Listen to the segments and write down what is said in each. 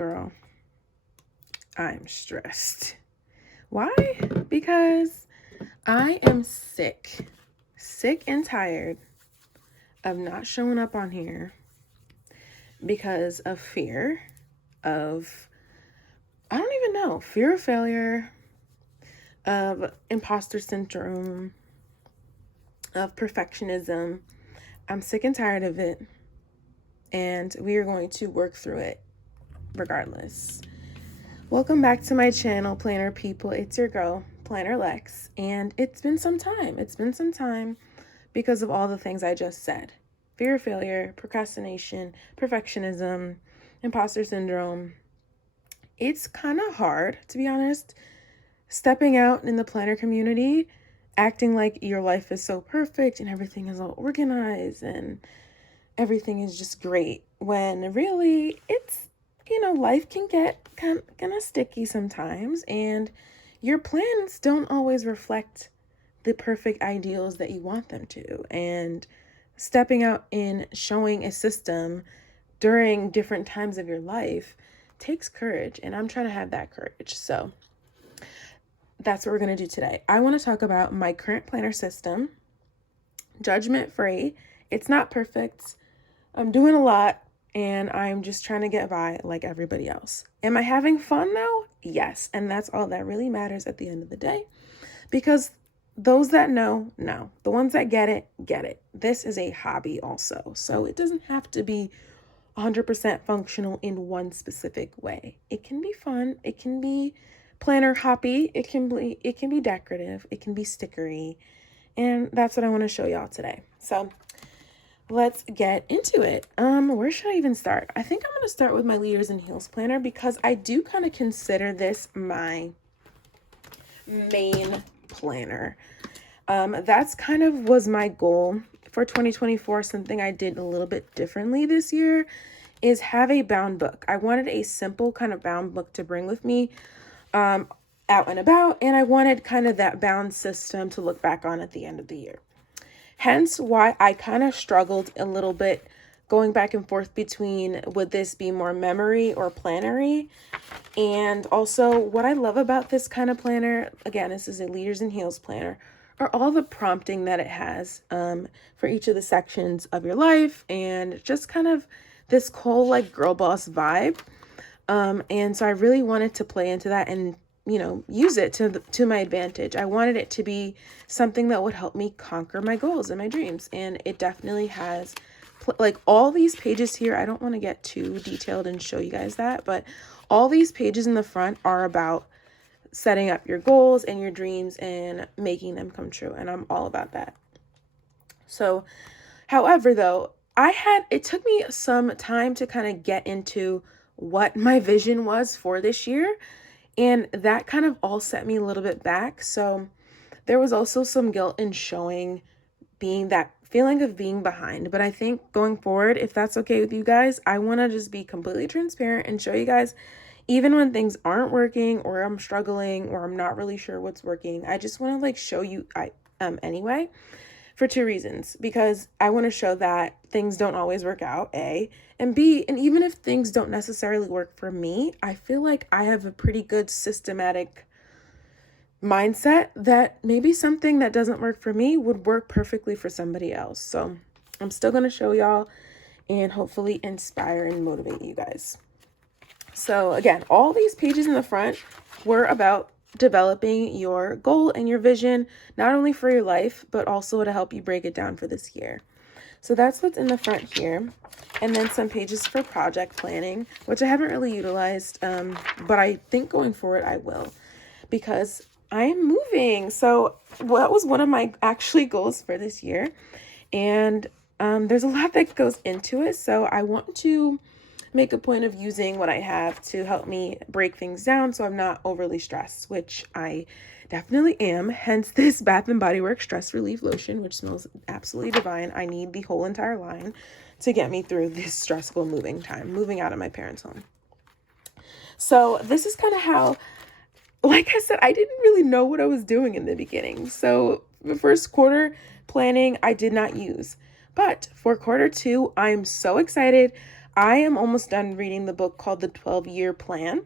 Girl, I'm stressed. Why? Because I am sick and tired of not showing up on here because of fear of, I don't even know, fear of failure, of imposter syndrome, of perfectionism. I'm sick and tired of it, and we are going to work through it regardless. Welcome back to my channel, Planner People. It's your girl, Planner Lex, and it's been some time. It's been some time because of all the things I just said. Fear of failure, procrastination, perfectionism, imposter syndrome. It's kind of hard, to be honest, stepping out in the planner community, acting like your life is so perfect and everything is all organized and everything is just great, when really it's, life can get kind of sticky sometimes, and your plans don't always reflect the perfect ideals that you want them to. And stepping out and showing a system during different times of your life takes courage, and I'm trying to have that courage. So that's what we're going to do today. I want to talk about my current planner system, judgment free. It's not perfect. I'm doing a lot, and I'm just trying to get by like everybody else. Am I having fun though? Yes. And that's all that really matters at the end of the day, because those that know. The ones that get it. This is a hobby also. So it doesn't have to be 100% functional in one specific way. It can be fun. It can be planner hoppy. It can be decorative. It can be stickery. And that's what I want to show y'all today. So let's get into it. Where should I even start? I think I'm going to start with my Leaders in Heels planner, because I do kind of consider this my main planner. That's kind of was my goal for 2024. Something I did a little bit differently this year is have a bound book. I wanted a simple kind of bound book to bring with me out and about, and I wanted kind of that bound system to look back on at the end of the year. Hence why I kind of struggled a little bit going back and forth between, would this be more memory or plannery? And also what I love about this kind of planner, again, this is a Leaders in Heels planner, are all the prompting that it has for each of the sections of your life, and just kind of this whole like girl boss vibe. And so I really wanted to play into that and use it to my advantage. I wanted it to be something that would help me conquer my goals and my dreams. And it definitely has, like, all these pages here. I don't want to get too detailed and show you guys that, but all these pages in the front are about setting up your goals and your dreams and making them come true. And I'm all about that. So, however, though, it took me some time to kind of get into what my vision was for this year. And that kind of all set me a little bit back. So there was also some guilt in showing, being that feeling of being behind. But I think going forward, if that's okay with you guys, I want to just be completely transparent and show you guys, even when things aren't working or I'm struggling or I'm not really sure what's working, I just want to like show you anyway, for two reasons. Because I want to show that things don't always work out, A, and B, and even if things don't necessarily work for me, I feel like I have a pretty good systematic mindset that maybe something that doesn't work for me would work perfectly for somebody else. So I'm still going to show y'all and hopefully inspire and motivate you guys. So again, all these pages in the front were about developing your goal and your vision, not only for your life, but also to help you break it down for this year. So that's what's in the front here. And then some pages for project planning, which I haven't really utilized, but I think going forward I will, because I'm moving. So that was one of my actually goals for this year. And there's a lot that goes into it. So I want to make a point of using what I have to help me break things down so I'm not overly stressed, which I definitely am. Hence this Bath & Body Works Stress Relief Lotion, which smells absolutely divine. I need the whole entire line to get me through this stressful moving out of my parents' home. So this is kind of how, like I said, I didn't really know what I was doing in the beginning. So the first quarter planning I did not use. But for quarter two, I'm so excited. I am almost done reading the book called The 12-Year Plan.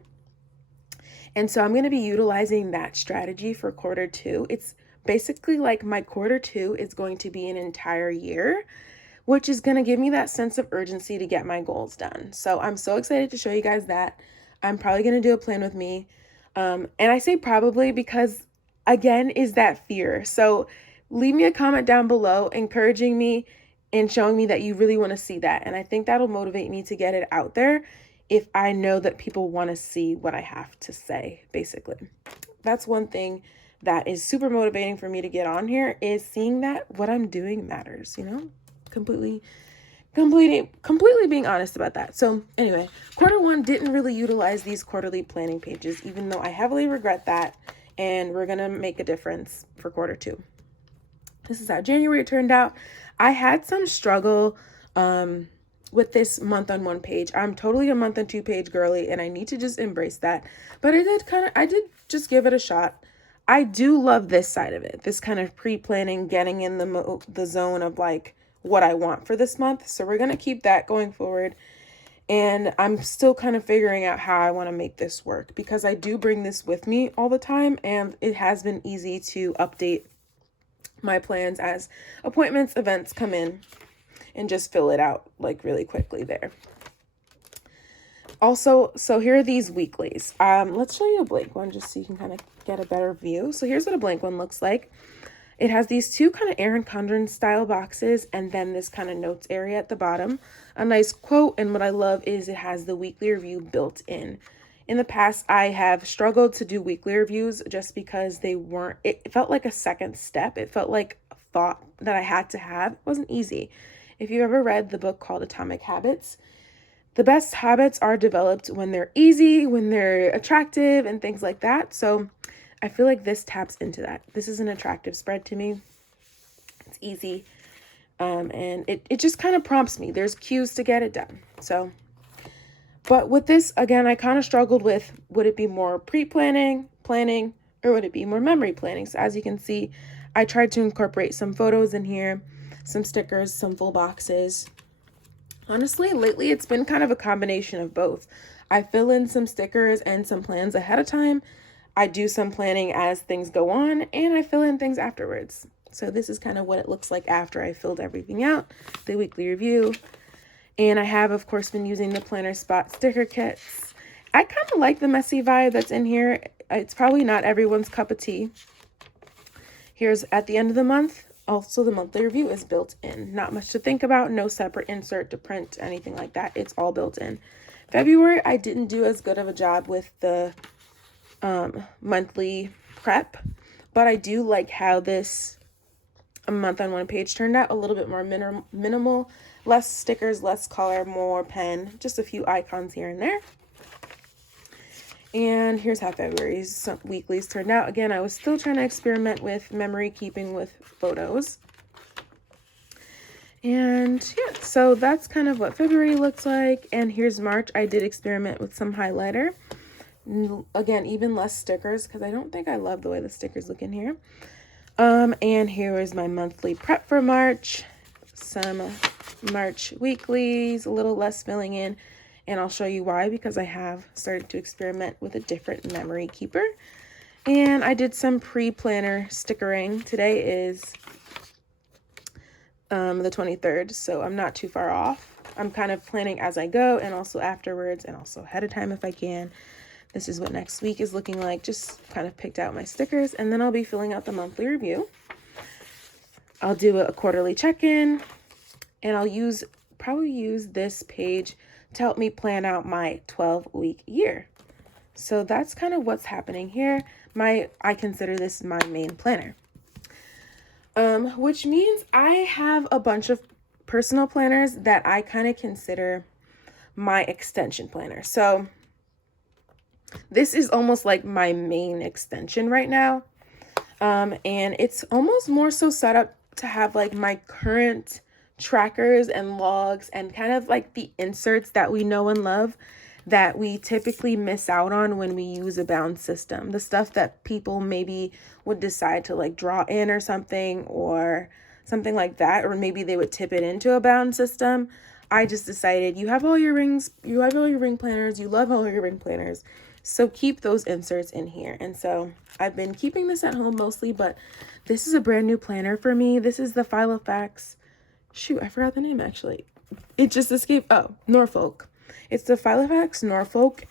And so I'm going to be utilizing that strategy for quarter two. It's basically like my quarter two is going to be an entire year, which is going to give me that sense of urgency to get my goals done. So I'm so excited to show you guys that. I'm probably going to do a plan with me. And I say probably because, again, is that fear. So leave me a comment down below encouraging me and showing me that you really want to see that. And I think that'll motivate me to get it out there if I know that people want to see what I have to say, basically. That's one thing that is super motivating for me to get on here, is seeing that what I'm doing matters, completely being honest about that. So anyway, quarter one didn't really utilize these quarterly planning pages, even though I heavily regret that, and we're gonna make a difference for quarter two. This is how January turned out. I had some struggle with this month on one page. I'm totally a month on two page girly, and I need to just embrace that. But I did just give it a shot. I do love this side of it, this kind of pre-planning, getting in the zone of like what I want for this month. So we're going to keep that going forward. And I'm still kind of figuring out how I want to make this work, because I do bring this with me all the time, and it has been easy to update my plans as appointments, events come in, and just fill it out like really quickly there. Also, so here are these weeklies. Let's show you a blank one just so you can kind of get a better view. So here's what a blank one looks like. It has these two kind of Erin Condren style boxes, and then this kind of notes area at the bottom, a nice quote. And what I love is it has the weekly review built in. In the past, I have struggled to do weekly reviews just because it felt like a second step. It felt like a thought that I had to have. It wasn't easy. If you've ever read the book called Atomic Habits, the best habits are developed when they're easy, when they're attractive, and things like that. So I feel like this taps into that. This is an attractive spread to me. It's easy. And it just kind of prompts me. There's cues to get it done. So, but with this, again, I kind of struggled with, would it be more pre-planning, planning, or would it be more memory planning? So as you can see, I tried to incorporate some photos in here, some stickers, some full boxes. Honestly, lately it's been kind of a combination of both. I fill in some stickers and some plans ahead of time. I do some planning as things go on, and I fill in things afterwards. So this is kind of what it looks like after I filled everything out, the weekly review. And I have, of course, been using the Planner Spot sticker kits. I kind of like the messy vibe that's in here. It's probably not everyone's cup of tea. Here's at the end of the month. Also, the monthly review is built in. Not much to think about. No separate insert to print, anything like that. It's all built in. February, I didn't do as good of a job with the monthly prep, but I do like how this a month on one page turned out. A little bit more minimal, less stickers, less color, more pen, just a few icons here and there. And here's how February's weeklies turned out. Again, I was still trying to experiment with memory keeping with photos. And yeah, so that's kind of what February looks like. And here's March. I did experiment with some highlighter. Again, even less stickers, because I don't think I love the way the stickers look in here. And here is my monthly prep for March. Some March weeklies, a little less filling in. And I'll show you why, because I have started to experiment with a different memory keeper. And I did some pre-planner stickering. Today is the 23rd, so I'm not too far off. I'm kind of planning as I go, and also afterwards, and also ahead of time if I can. This is what next week is looking like. Just kind of picked out my stickers, and then I'll be filling out the monthly review. I'll do a quarterly check-in, and I'll probably use this page to help me plan out my 12-week year. So that's kind of what's happening here. I consider this my main planner. Which means I have a bunch of personal planners that I kind of consider my extension planner. So this is almost like my main extension right now. And it's almost more so set up to have like my current trackers and logs and kind of like the inserts that we know and love that we typically miss out on when we use a bound system. The stuff that people maybe would decide to like draw in or something like that, or maybe they would tip it into a bound system. I just decided you have all your rings, you have all your ring planners, you love all your ring planners, so keep those inserts in here. And so I've been keeping this at home mostly, but this is a brand new planner for me. This is the Filofax. Shoot, I forgot the name actually. It just escaped. Oh, Norfolk. It's the Filofax Norfolk.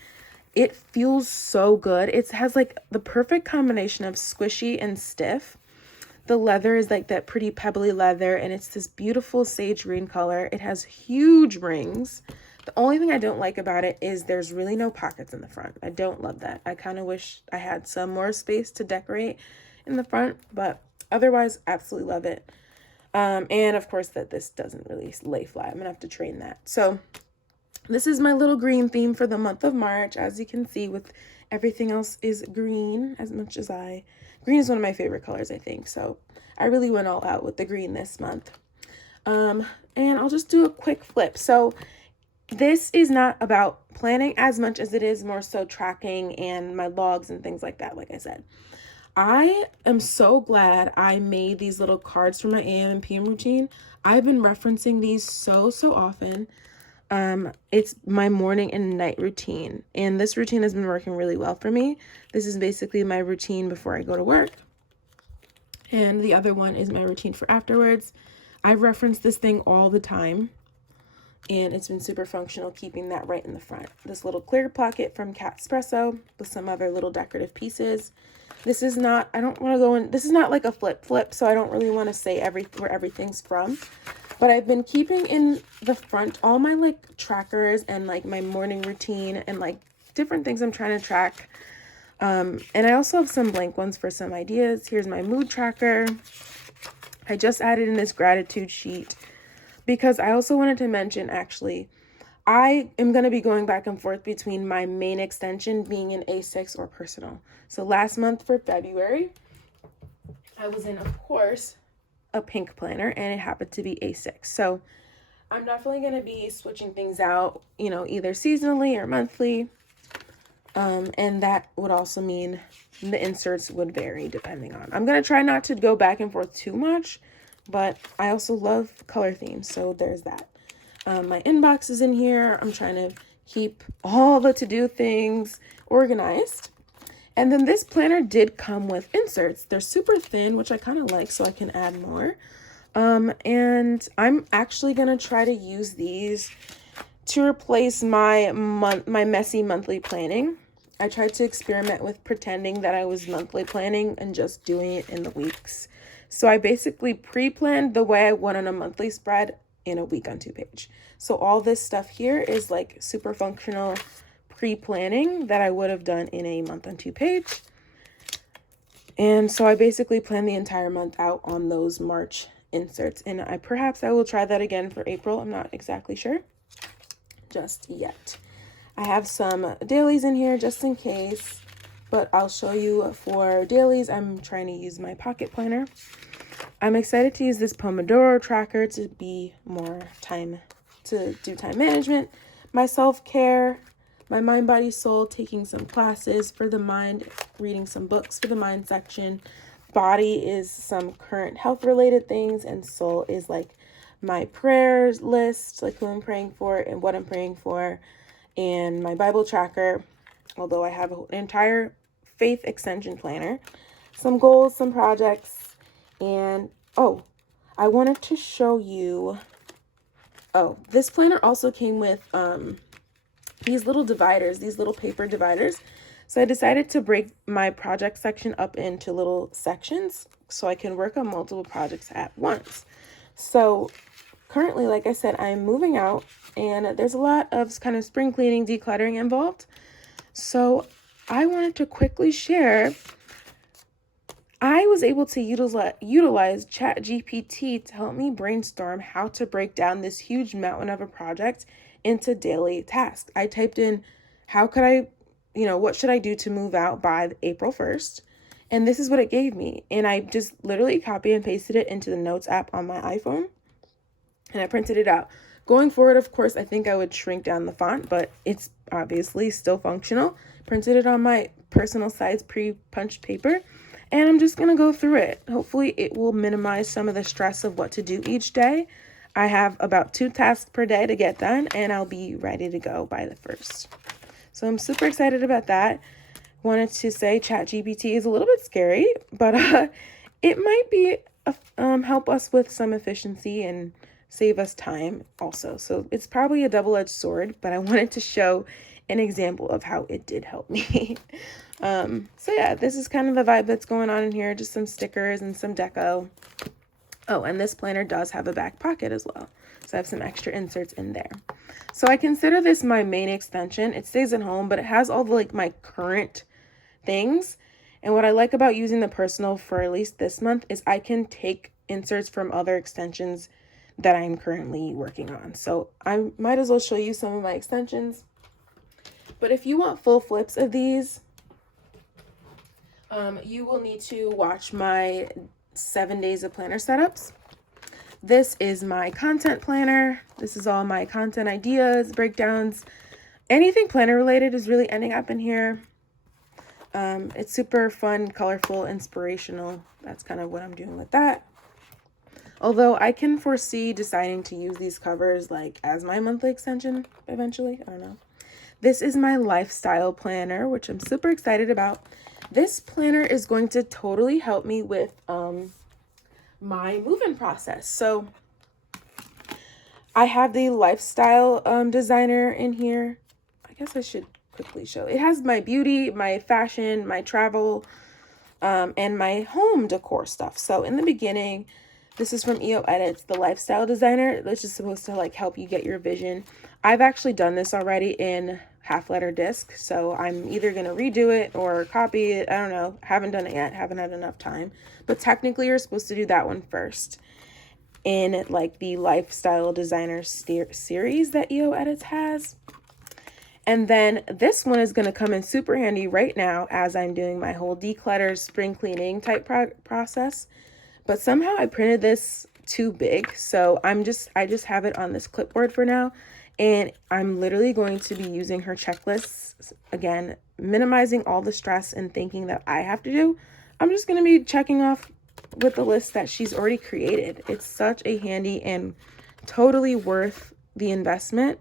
It feels so good. It has like the perfect combination of squishy and stiff. The leather is like that pretty pebbly leather, and it's this beautiful sage green color. It has huge rings. The only thing I don't like about it is there's really no pockets in the front. I don't love that. I kind of wish I had some more space to decorate in the front, but otherwise, absolutely love it. And of course that this doesn't really lay flat. I'm gonna have to train that. So this is my little green theme for the month of March. As you can see, with everything else is green as much as green is one of my favorite colors, I think. So I really went all out with the green this month. And I'll just do a quick flip. So this is not about planning as much as it is more so tracking and my logs and things like that, like I said. I am so glad I made these little cards for my AM and PM routine. I've been referencing these so often. It's my morning and night routine, and this routine has been working really well for me. This is basically my routine before I go to work, and the other one is my routine for afterwards. I reference this thing all the time, and it's been super functional keeping that right in the front. This little clear pocket from Cat Espresso with some other little decorative pieces. This is not, I don't want to go in, this is not like a flip, so I don't really want to say where everything's from. But I've been keeping in the front all my like trackers and like my morning routine and like different things I'm trying to track. And I also have some blank ones for some ideas. Here's my mood tracker. I just added in this gratitude sheet because I also wanted to mention, actually, I am going to be going back and forth between my main extension being an A6 or personal. So last month for February, I was in, of course, a pink planner, and it happened to be A6. So I'm definitely going to be switching things out, you know, either seasonally or monthly. And that would also mean the inserts would vary depending on. I'm going to try not to go back and forth too much, but I also love color themes. So there's that. My inbox is in here. I'm trying to keep all the to-do things organized. And then this planner did come with inserts. They're super thin, which I kind of like, so I can add more. And I'm actually going to try to use these to replace my messy monthly planning. I tried to experiment with pretending that I was monthly planning and just doing it in the weeks. So I basically pre-planned the way I want on a monthly spread in a week on 2-page. So all this stuff here is like super functional pre-planning that I would have done in a month on 2-page. And so I basically planned the entire month out on those March inserts. And perhaps I will try that again for April. I'm not exactly sure just yet. I have some dailies in here just in case, but I'll show you for dailies. I'm trying to use my pocket planner. I'm excited to use this Pomodoro tracker to be more time, to do time management, my self-care, my mind, body, soul, taking some classes for the mind, reading some books for the mind section. Body is some current health related things, and soul is like my prayers list, like who I'm praying for and what I'm praying for, and my Bible tracker, although I have an entire faith extension planner, some goals, some projects. And I wanted to show you, this planner also came with these little dividers, these little paper dividers. So I decided to break my project section up into little sections so I can work on multiple projects at once. So currently, like I said, I'm moving out and there's a lot of kind of spring cleaning, decluttering involved. So I wanted to quickly share, I was able to utilize ChatGPT to help me brainstorm how to break down this huge mountain of a project into daily tasks. I typed in, what should I do to move out by April 1st? And this is what it gave me. And I just literally copy and pasted it into the Notes app on my iPhone. And I printed it out. Going forward, of course, I think I would shrink down the font, but it's obviously still functional. Printed it on my personal size pre-punched paper. And I'm just going to go through it. Hopefully it will minimize some of the stress of what to do each day. I have about 2 tasks per day to get done, and I'll be ready to go by the 1st. So I'm super excited about that. Wanted to say ChatGPT is a little bit scary, but it might be help us with some efficiency and save us time also. So it's probably a double-edged sword, but I wanted to show an example of how it did help me. So yeah, this is kind of the vibe that's going on in here. Just some stickers and some deco. Oh, and this planner does have a back pocket as well. So I have some extra inserts in there. So I consider this my main extension. It stays at home, but it has all the my current things. And what I like about using the personal for at least this month is I can take inserts from other extensions that I'm currently working on. So I might as well show you some of my extensions. But if you want full flips of these, you will need to watch my 7 days of planner setups. This is my content planner. This is all my content ideas, breakdowns. Anything planner related is really ending up in here. It's super fun, colorful, inspirational. That's kind of what I'm doing with that. Although I can foresee deciding to use these covers as my monthly extension eventually. I don't know. This is my lifestyle planner, which I'm super excited about. This planner is going to totally help me with my move-in process. So I have the lifestyle designer in here. I guess I should quickly show. It has my beauty, my fashion, my travel, and my home decor stuff. So in the beginning, this is from EO Edits, the lifestyle designer. This is supposed to help you get your vision. I've actually done this already in half letter disc, so I'm either going to redo it or copy it. I don't know. Haven't done it yet. Haven't had enough time. But technically, you're supposed to do that one first in the lifestyle designer series that EO Edits has. And then this one is going to come in super handy right now as I'm doing my whole declutter spring cleaning type process. But somehow I printed this too big, so I just have it on this clipboard for now. And I'm literally going to be using her checklists, again, minimizing all the stress and thinking that I have to do. I'm just going to be checking off with the list that she's already created. It's such a handy and totally worth the investment.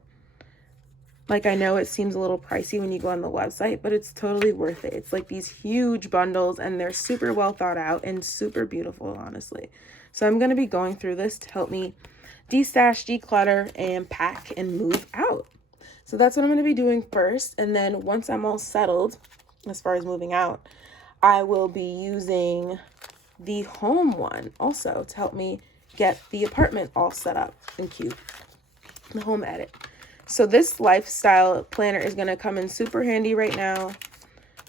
I know it seems a little pricey when you go on the website, but it's totally worth it. It's these huge bundles, and they're super well thought out and super beautiful, honestly. So I'm going to be going through this to help me destash, declutter, and pack and move out. So that's what I'm going to be doing first. And then once I'm all settled, as far as moving out, I will be using the home one also to help me get the apartment all set up and cute. The home edit. So this lifestyle planner is going to come in super handy right now,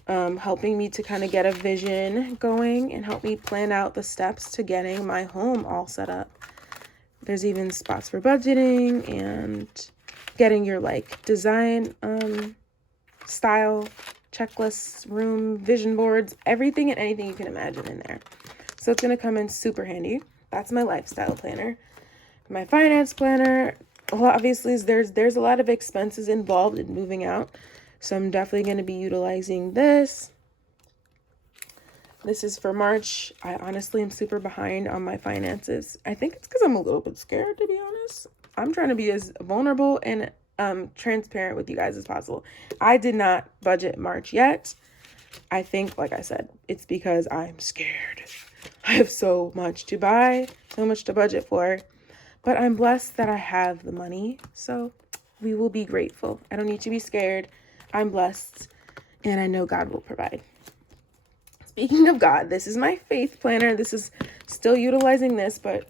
helping me to kind of get a vision going and help me plan out the steps to getting my home all set up. There's even spots for budgeting and getting your design style checklists, room, vision boards, everything and anything you can imagine in there. So it's going to come in super handy. That's my lifestyle planner. My finance planner, well, obviously there's a lot of expenses involved in moving out. So I'm definitely going to be utilizing this. This is for March. I honestly am super behind on my finances. I think it's because I'm a little bit scared, to be honest. I'm trying to be as vulnerable and transparent with you guys as possible. I did not budget March yet. I think, like I said, it's because I'm scared. I have so much to buy, so much to budget for. But I'm blessed that I have the money. So we will be grateful. I don't need to be scared. I'm blessed. And I know God will provide. Speaking of God, this is my faith planner. This is still utilizing this, but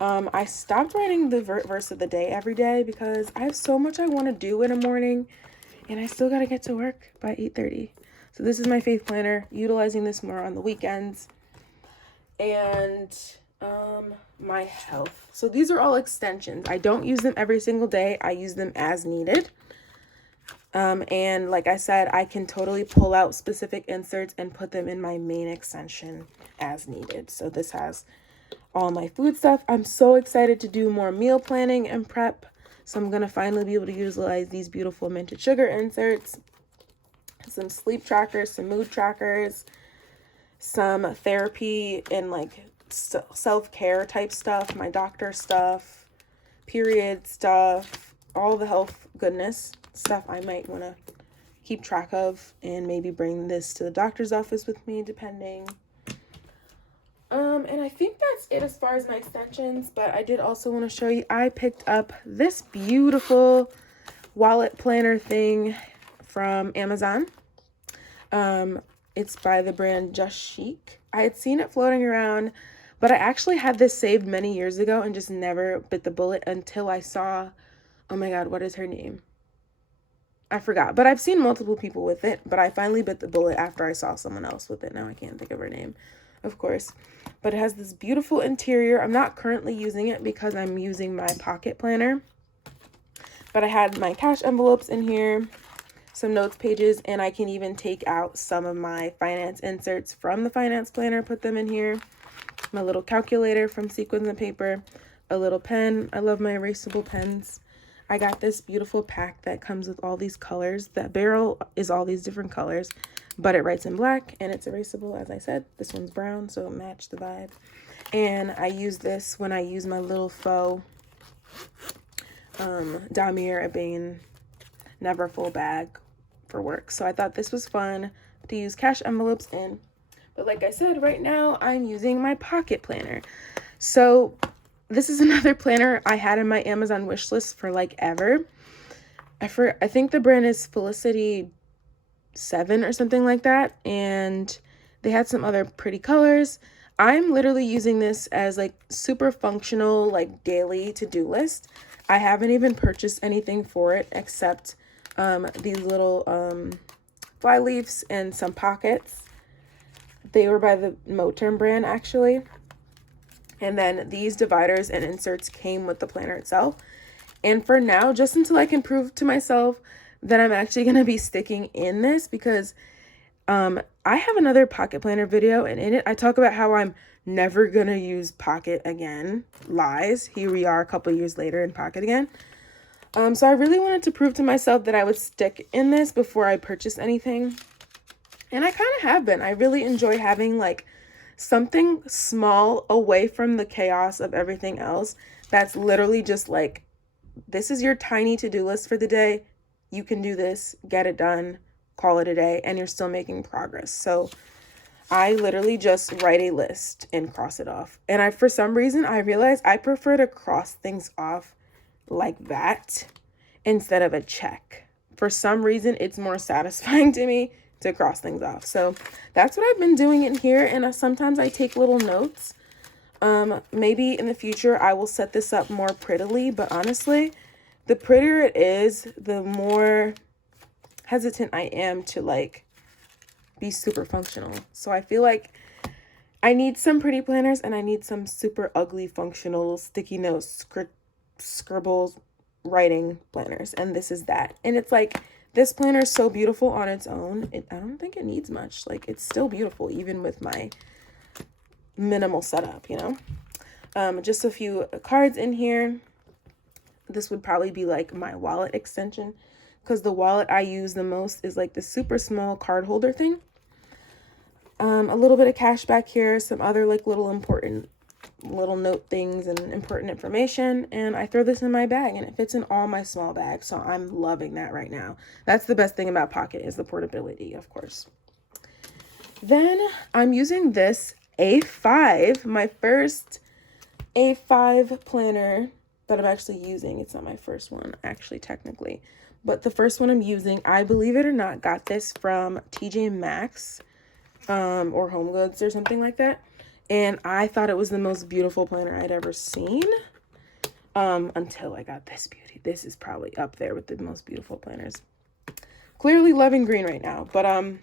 I stopped writing the verse of the day every day because I have so much I want to do in the morning, and I still got to get to work by 8:30. So this is my faith planner, utilizing this more on the weekends. And my health. So these are all extensions. I don't use them every single day. I use them as needed. And like I said, I can totally pull out specific inserts and put them in my main extension as needed. So this has all my food stuff. I'm so excited to do more meal planning and prep. So I'm going to finally be able to utilize these beautiful minted sugar inserts, some sleep trackers, some mood trackers, some therapy and self-care type stuff, my doctor stuff, period stuff, all the health goodness stuff I might want to keep track of, and maybe bring this to the doctor's office with me, depending. And I think that's it as far as my extensions, but I did also want to show you, I picked up this beautiful wallet planner thing from Amazon. It's by the brand Just Chic. I had seen it floating around, but I actually had this saved many years ago and just never bit the bullet until I saw, oh my God, what is her name? I forgot, but I've seen multiple people with it, but I finally bit the bullet after I saw someone else with it. Now I can't think of her name, of course, but it has this beautiful interior. I'm not currently using it because I'm using my pocket planner, but I had my cash envelopes in here, some notes pages, and I can even take out some of my finance inserts from the finance planner, put them in here, my little calculator from Sequins and Paper, a little pen. I love my erasable pens. I got this beautiful pack that comes with all these colors. That barrel is all these different colors, but it writes in black and it's erasable, as I said. This one's brown, so it matched the vibe. And I use this when I use my little faux Damier Ebene Never Full bag for work. So I thought this was fun to use cash envelopes in. But like I said, right now I'm using my pocket planner. So this is another planner I had in my Amazon wish list for like ever. I think the brand is Felicity 7 or something like that. And they had some other pretty colors. I'm literally using this as like super functional, like daily to-do list. I haven't even purchased anything for it except these little fly leaves and some pockets. They were by the Moterm brand actually. And then these dividers and inserts came with the planner itself. And for now, just until I can prove to myself that I'm actually going to be sticking in this, because I have another pocket planner video, and in it I talk about how I'm never going to use pocket again. Lies. Here we are a couple years later in pocket again. So I really wanted to prove to myself that I would stick in this before I purchase anything. And I kind of have been. I really enjoy having like something small away from the chaos of everything else. That's literally just like, this is your tiny to-do list for the day. You can do this, get it done, call it a day, and you're still making progress. So I literally just write a list and cross it off. And for some reason, I realized I prefer to cross things off like that instead of a check. For some reason, it's more satisfying to me to cross things off. So that's what I've been doing in here. And sometimes I take little notes. Maybe in the future I will set this up more prettily, but honestly, the prettier it is, the more hesitant I am to like be super functional. So I feel like I need some pretty planners and I need some super ugly functional sticky notes, scribbles, writing planners. And this is that. And it's like, this planner is so beautiful on its own. I don't think it needs much. Like, it's still beautiful, even with my minimal setup, you know? Just a few cards in here. This would probably be like my wallet extension, because the wallet I use the most is like the super small card holder thing. A little bit of cash back here, some other like little important little note things and important information, and I throw this in my bag and it fits in all my small bags, so I'm loving that right now. That's the best thing about pocket, is the portability, of course. Then I'm using this A5, my first A5 planner that I'm actually using. It's not my first one actually technically, but the first one I'm using, I believe it or not, got this from TJ Maxx or Home Goods or something like that. And I thought it was the most beautiful planner I'd ever seen until I got this beauty. This is probably up there with the most beautiful planners. Clearly loving green right now, but I'm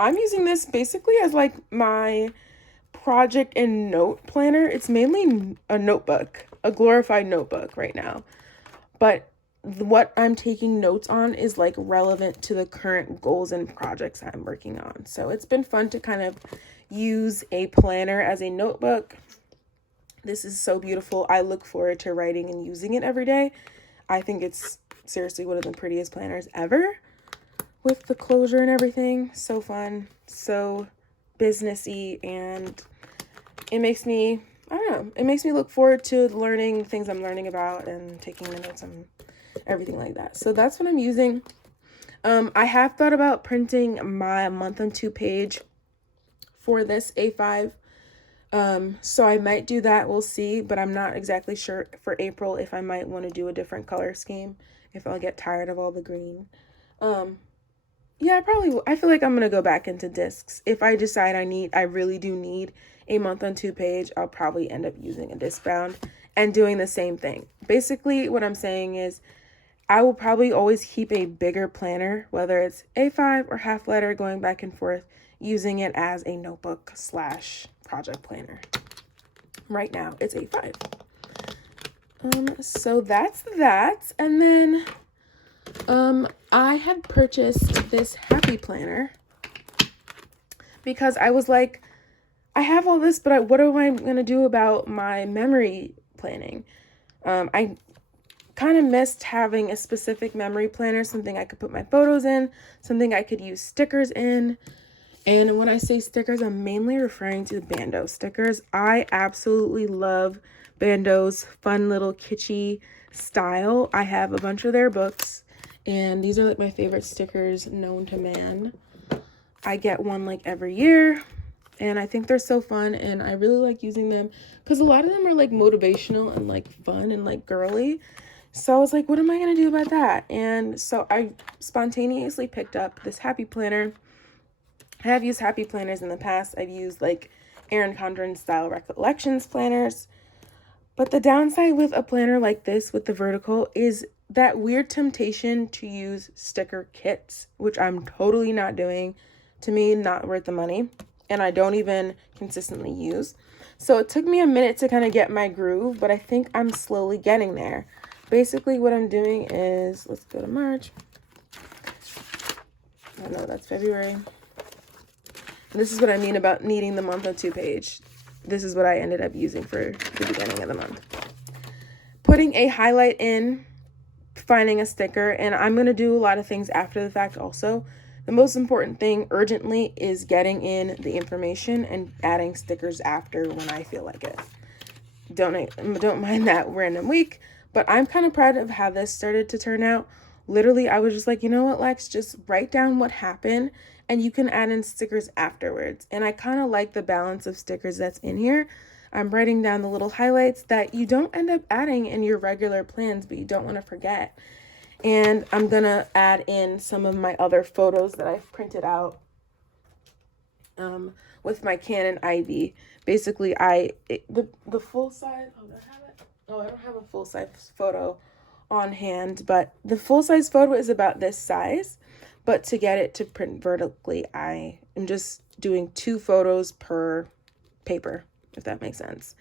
using this basically as like my project and note planner. It's mainly a notebook, a glorified notebook right now. But what I'm taking notes on is like relevant to the current goals and projects I'm working on. So it's been fun to kind of use a planner as a notebook. This is so beautiful. I look forward to writing and using it every day. I think it's seriously one of the prettiest planners ever, with the closure and everything. So fun, so businessy, and it makes me I don't know. It makes me look forward to learning things I'm learning about and taking the notes and everything like that. So that's what I'm using. I have thought about printing my month on 2 page for this A5. So I might do that. We'll see, but I'm not exactly sure for April if I might want to do a different color scheme, if I'll get tired of all the green. Yeah, I probably will. I feel like I'm going to go back into discs. If I decide I really do need a month on 2 page, I'll probably end up using a disc bound and doing the same thing. Basically, what I'm saying is I will probably always keep a bigger planner, whether it's A5 or half letter, going back and forth, using it as a notebook / project planner. Right now, it's A5. So that's that. And then I had purchased this happy planner because I was like, I have all this, but what am I going to do about my memory planning? I kind of missed having a specific memory planner, something I could put my photos in, something I could use stickers in. And when I say stickers, I'm mainly referring to Bando stickers. I absolutely love Bando's fun little kitschy style. I have a bunch of their books, and these are like my favorite stickers known to man. I get one like every year, and I think they're so fun, and I really like using them because a lot of them are like motivational and like fun and like girly. So I was like, what am I going to do about that? And so I spontaneously picked up this happy planner. I have used happy planners in the past. I've used like Erin Condren style recollections planners. But the downside with a planner like this with the vertical is that weird temptation to use sticker kits, which I'm totally not doing. To me, not worth the money. And I don't even consistently use. So it took me a minute to kind of get my groove, but I think I'm slowly getting there. Basically, what I'm doing is, let's go to March. Oh no, that's February. This is what I mean about needing the month on 2 page. This is what I ended up using for the beginning of the month. Putting a highlight in, finding a sticker, and I'm going to do a lot of things after the fact also. The most important thing urgently is getting in the information and adding stickers after when I feel like it. Don't mind that random week, but I'm kind of proud of how this started to turn out. Literally, I was just like, you know what, Lex, just write down what happened and you can add in stickers afterwards. And I kind of like the balance of stickers that's in here. I'm writing down the little highlights that you don't end up adding in your regular plans, but you don't want to forget. And I'm going to add in some of my other photos that I've printed out with my Canon Ivy. Basically, the full size, oh, do I have it? Oh, I don't have a full size photo on hand, but the full size photo is about this size. But to get it to print vertically, I am just doing 2 photos per paper, if that makes sense.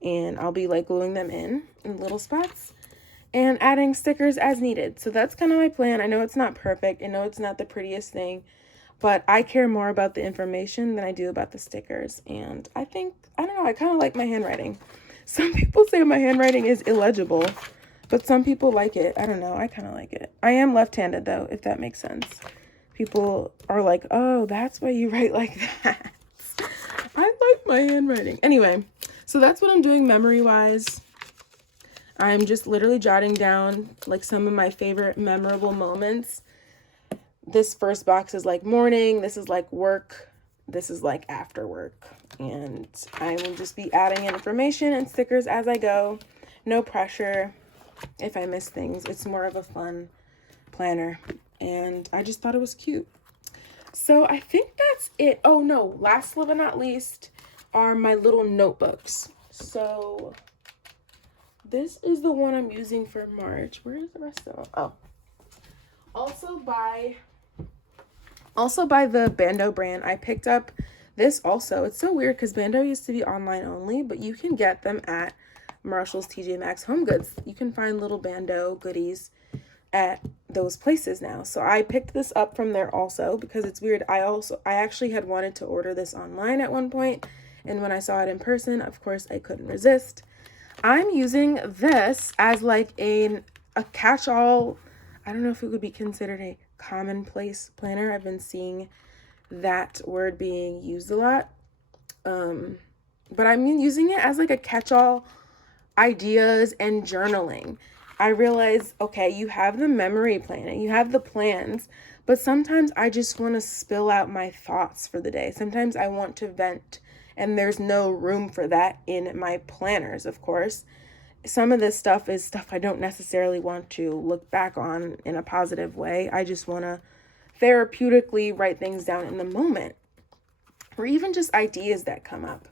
And I'll be like gluing them in little spots and adding stickers as needed. So that's kind of my plan. I know it's not perfect. I know it's not the prettiest thing, but I care more about the information than I do about the stickers. And I think, I don't know, I kind of like my handwriting. Some people say my handwriting is illegible, but some people like it. I don't know. I kind of like it. I am left-handed, though, if that makes sense. People are like, oh, that's why you write like that. I like my handwriting. Anyway, so that's what I'm doing memory-wise. I'm just literally jotting down, like, some of my favorite memorable moments. This first box is, like, morning. This is, like, work. This is, like, after work. And I will just be adding in information and stickers as I go. No pressure. If I miss things, it's more of a fun planner, and I just thought it was cute. So I think that's it. Oh no, last but not least are my little notebooks. So this is the one I'm using for March. Where is the rest of them? Oh, also by the Bando brand. I picked up this also. It's so weird because Bando used to be online only, but you can get them at Marshall's, TJ Maxx, Home Goods. You can find little Bando goodies at those places now. So I picked this up from there also because it's weird. I actually had wanted to order this online at one point, and when I saw it in person, of course, I couldn't resist. I'm using this as like a catch-all. I don't know if it would be considered a commonplace planner. I've been seeing that word being used a lot. but I'm using it as like a catch-all ideas and journaling. I realize, okay, you have the memory planning, you have the plans, but sometimes I just want to spill out my thoughts for the day. Sometimes I want to vent, and there's no room for that in my planners, of course. Some of this stuff is stuff I don't necessarily want to look back on in a positive way. I just want to therapeutically write things down in the moment, or even just ideas that come up.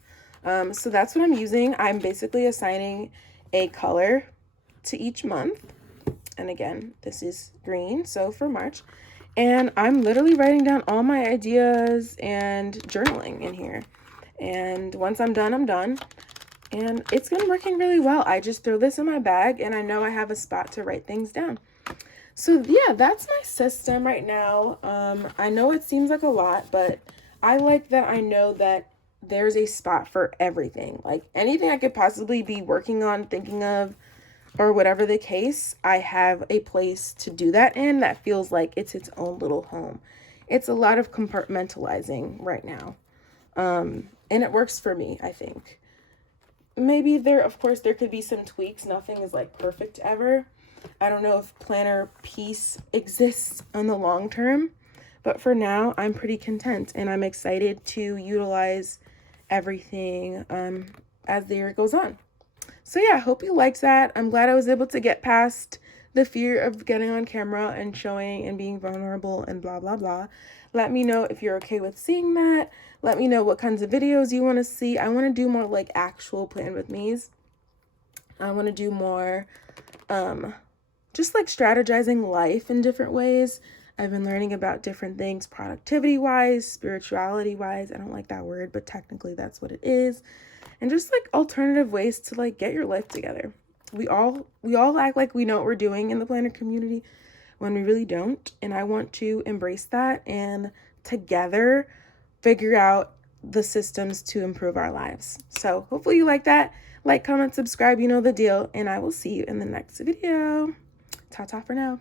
So that's what I'm using. I'm basically assigning a color to each month. And again, this is green, so for March. And I'm literally writing down all my ideas and journaling in here. And once I'm done, I'm done. And it's been working really well. I just throw this in my bag and I know I have a spot to write things down. So yeah, that's my system right now. I know it seems like a lot, but I like that I know that there's a spot for everything. Like anything I could possibly be working on, thinking of, or whatever the case, I have a place to do that in that feels like it's its own little home. It's a lot of compartmentalizing right now. And it works for me, I think. Maybe of course, there could be some tweaks. Nothing is like perfect ever. I don't know if planner peace exists on the long term, but for now, I'm pretty content and I'm excited to utilize everything as the year goes on. So yeah, I hope you liked that. I'm glad I was able to get past the fear of getting on camera and showing and being vulnerable and blah, blah, blah. Let me know if you're okay with seeing that. Let me know what kinds of videos you want to see. I want to do more like actual plan with me's. I want to do more just like strategizing life in different ways. I've been learning about different things productivity-wise, spirituality-wise. I don't like that word, but technically that's what it is. And just like alternative ways to like get your life together. We all act like we know what we're doing in the planner community when we really don't. And I want to embrace that and together figure out the systems to improve our lives. So hopefully you like that. Like, comment, subscribe, you know the deal. And I will see you in the next video. Ta-ta for now.